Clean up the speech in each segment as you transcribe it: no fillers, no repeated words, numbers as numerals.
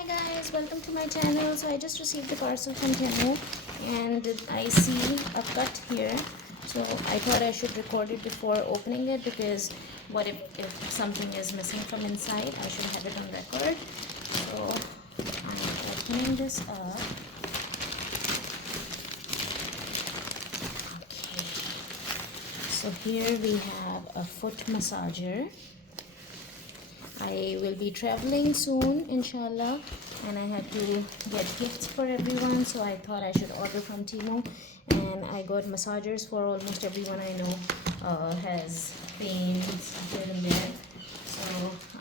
Hi guys, welcome to my channel. So I just received a parcel from TEMU and I see a cut here. So I thought I should record it before opening it, because what if something is missing from inside? I should have it on record. So I'm opening this up. Okay. So here we have a foot massager. I will be traveling soon, inshallah, and I had to get gifts for everyone, so I thought I should order from TEMU. And I got massagers for almost everyone I know has pains here and there. So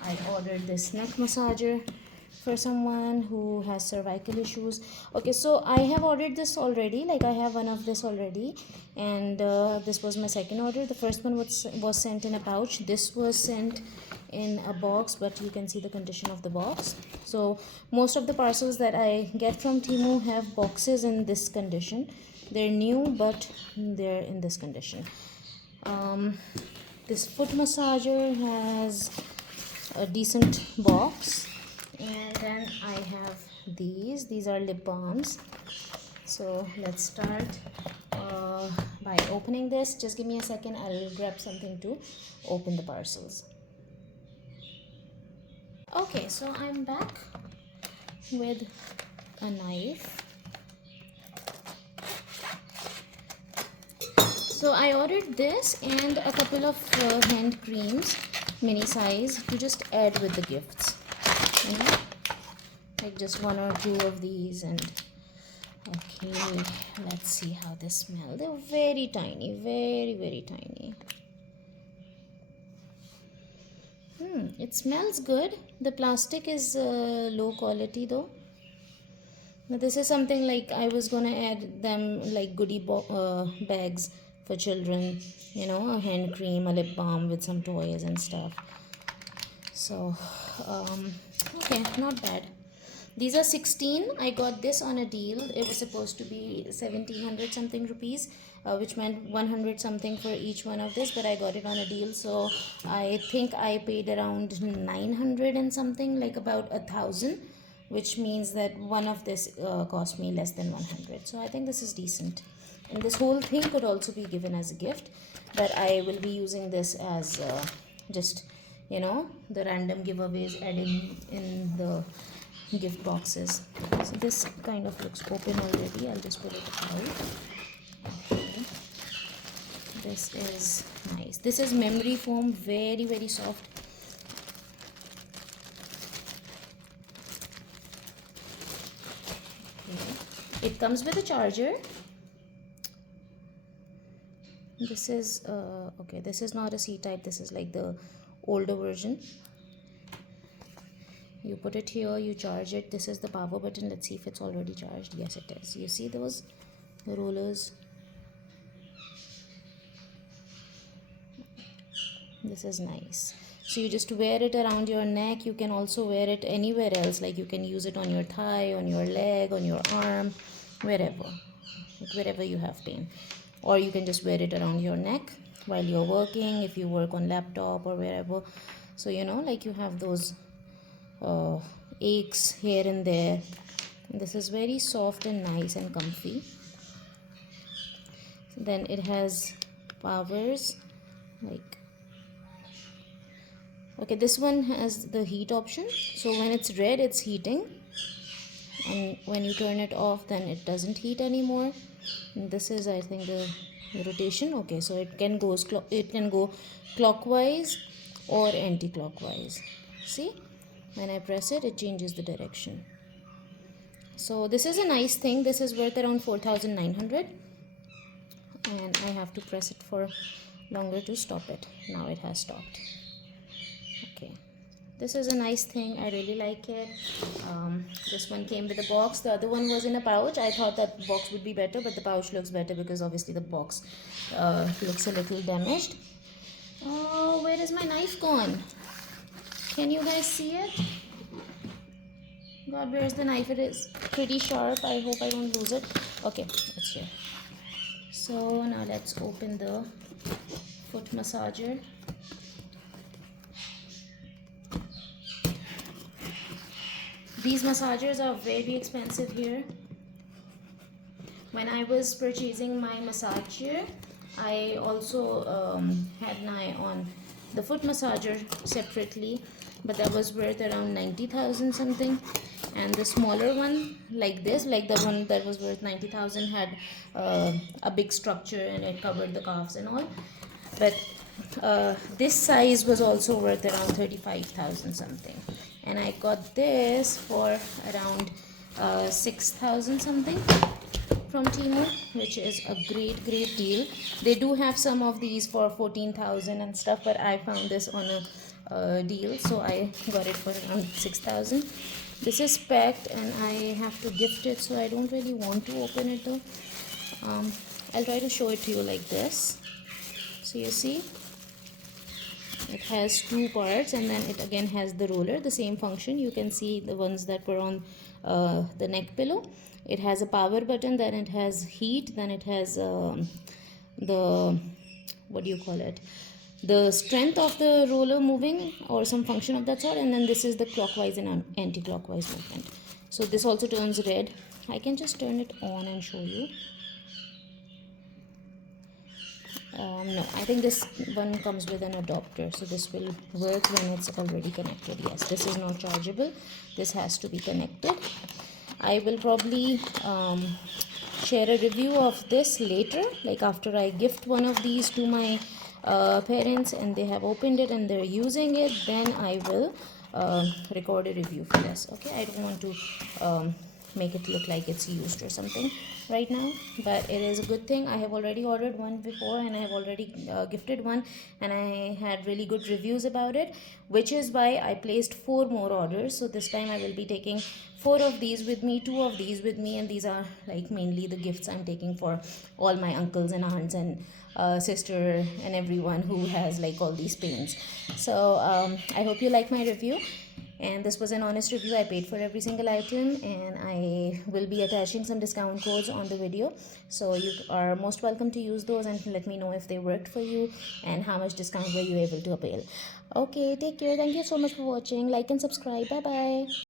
I ordered this neck massager for someone who has cervical issues. Okay, so I have ordered this already, like I have one of this already, and this was my second order. The first one was sent in a pouch. This was sent in a box, but you can see the condition of the box. So most of the parcels that I get from TEMU have boxes in this condition. They're new, but they're in this condition. This foot massager has a decent box, and then I have these are lip balms. So let's start by opening this. Just give me a second, I'll grab something to open the parcels. Okay, so I'm back with a knife. So I ordered this and a couple of hand creams, mini size, to just add with the gifts, you know, like just one or two of these. And okay, let's see how they smell. They're very tiny, very tiny. It smells good. The plastic is low quality though. Now this is something like I was gonna add them like goodie bags for children, you know, a hand cream, a lip balm with some toys and stuff. So okay, not bad. These are 16. I got this on a deal. It was supposed to be 1700 something rupees, which meant 100 something for each one of this, but I got it on a deal. So I think I paid around 900 and something, like about 1,000, which means that one of this cost me less than 100. So I think this is decent. And this whole thing could also be given as a gift, but I will be using this as just, you know, the random giveaways, adding in the gift boxes. So this kind of looks open already. I'll just pull it out. Okay. This is nice. This is memory foam, very soft. Okay. It comes with a charger. This is okay, this is not a C-type, this is like the older version. You put it here, you charge it. This is the power button. Let's see if it's already charged. Yes, it is. You see those rollers? This is nice. So you just wear it around your neck. You can also wear it anywhere else, like you can use it on your thigh, on your leg, on your arm, wherever, like wherever you have pain. Or you can just wear it around your neck while you're working, if you work on laptop or wherever. So you know, like you have those aches here and there. This is very soft and nice and comfy. Then it has powers, like, okay, this one has the heat option. So when it's red, it's heating, and when you turn it off, then it doesn't heat anymore. And this is, I think, the rotation. Okay, so it can go clockwise or anti-clockwise. See, when I press it, it changes the direction. So this is a nice thing. This is worth around 4,900, and I have to press it for longer to stop it. Now it has stopped. Okay, this is a nice thing. I really like it. This one came with a box. The other one was in a pouch. I thought that box would be better, but the pouch looks better because obviously the box looks a little damaged. Oh, where is my knife gone? Can you guys see it? God, where's the knife? It is pretty sharp. I hope I don't lose it. Okay, it's here. So now let's open the foot massager. These massagers are very expensive here. When I was purchasing my massage chair, I also had an eye on the foot massager separately, but that was worth around 90,000 something. And the smaller one, like this, like the one that was worth 90,000, had a big structure and it covered the calves and all. But this size was also worth around 35,000 something, and I got this for around 6,000 something from TEMU, which is a great deal. They do have some of these for 14,000 and stuff, but I found this on a deal, so I got it for around 6,000. This is packed and I have to gift it, so I don't really want to open it though. I'll try to show it to you like this. So you see, it has two parts, and then it again has the roller, the same function. You can see the ones that were on the neck pillow. It has a power button, then it has heat, then it has the, what do you call it, the strength of the roller moving or some function of that sort, and then this is the clockwise and anti-clockwise movement. So this also turns red. I can just turn it on and show you. No, I think this one comes with an adapter, so this will work when it's already connected. Yes, this is not chargeable, this has to be connected. I will probably share a review of this later, like after I gift one of these to my parents and they have opened it and they're using it, then I will record a review for this. Okay, I don't want to make it look like it's used or something right now, but it is a good thing. I have already ordered one before and I have already gifted one, and I had really good reviews about it, which is why I placed 4 more orders. So this time I will be taking 4 of these with me, 2 of these with me, and these are like mainly the gifts I'm taking for all my uncles and aunts and sister and everyone who has like all these pains. So I hope you like my review, and this was an honest review. I paid for every single item, and I will be attaching some discount codes on the video, so you are most welcome to use those and let me know if they worked for you and how much discount were you able to avail. Okay, take care. Thank you so much for watching. Like and subscribe. Bye bye.